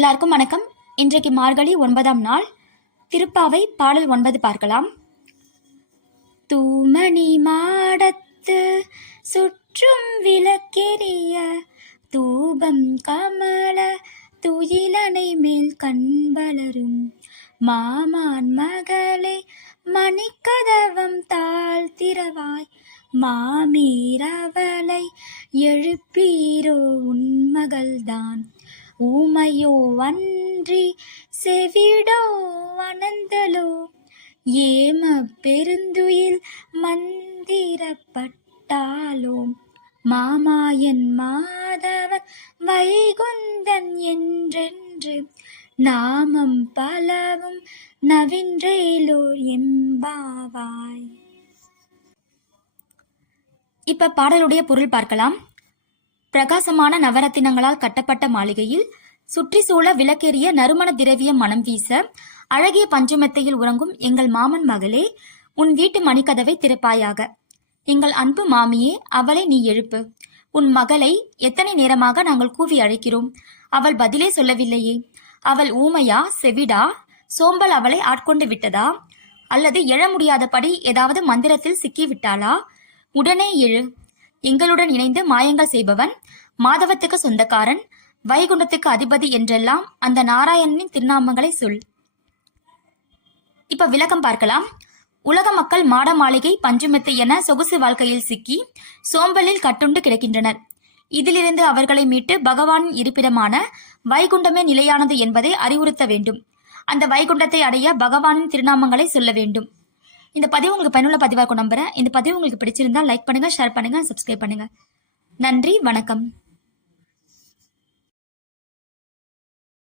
எல்லாருக்கும் வணக்கம். இன்றைக்கு மார்கழி ஒன்பதாம் நாள். திருப்பாவை பாடல் ஒன்பது பார்க்கலாம். தூமணி மாடத்து சுற்றும் விளக்கெரிய தூபம் கமல துயிலனை மேல் கண் வளரும் மாமான் மகளே மணிக்கதவம் தாழ் திறவாய் மாமீரவளை எழுப்பீரோ உன் மகள்தான் ஊமையோ அன்றி செவிடோ அனந்தலோ ஏம பெருந்துயில் மந்திரப்பட்டாலோ. மாமாயன் மாதவன் வைகுந்தன் என்றென்று நாமம் பலவும் நவின்றேலோர் எம்பாவாய் இப்ப பாடலுடைய பொருள் பார்க்கலாம். பிரகாசமான நவரத்தினங்களால் கட்டப்பட்ட மாளிகையில் சுற்றி சூழ விளக்கேறிய நறுமண திரவியம் மனம் வீச அழகிய பஞ்சுமெத்தையில் உறங்கும் எங்கள் மாமன் மகளே உன் வீட்டு மணிக்கதவை திறப்பாயாக. எங்கள் அன்பு மாமியே அவளை நீ எழுப்பு. உன் மகளை எத்தனை நேரமாக நாங்கள் கூவி அழைக்கிறோம்? அவள் பதிலே சொல்லவில்லையே. அவள் ஊமையா செவிடா? சோம்பல் அவளை ஆட்கொண்டு விட்டதா? அல்லது எழ முடியாதபடி ஏதாவது மந்திரத்தில் சிக்கிவிட்டாளா? உடனே எழு. எங்களுடன் இணைந்து மாயங்கள் செய்பவன் மாதவத்துக்கு சொந்தக்காரன் வைகுண்டத்துக்கு அதிபதி என்றெல்லாம் அந்த நாராயணனின் திருநாமங்களை சொல். இப்ப விளக்கம் பார்க்கலாம். உலக மக்கள் மாட மாளிகை பஞ்சுமெத்து என சொகுசு வாழ்க்கையில் சிக்கி சோம்பலில் கட்டுண்டு கிடக்கின்றனர். இதிலிருந்து அவர்களை மீட்டு பகவானின் இருப்பிடமான வைகுண்டமே நிலையானது என்பதை அறிவுறுத்த வேண்டும். அந்த வைகுண்டத்தை அடைய பகவானின் திருநாமங்களை சொல்ல வேண்டும். இந்த பதிவு உங்களுக்கு பயனுள்ள பதிவாக நம்புறேன். இந்த பதிவு உங்களுக்கு பிடிச்சிருந்தா லைக் பண்ணுங்க ஷேர் பண்ணுங்க சப்ஸ்கிரைப் பண்ணுங்க. நன்றி வணக்கம்.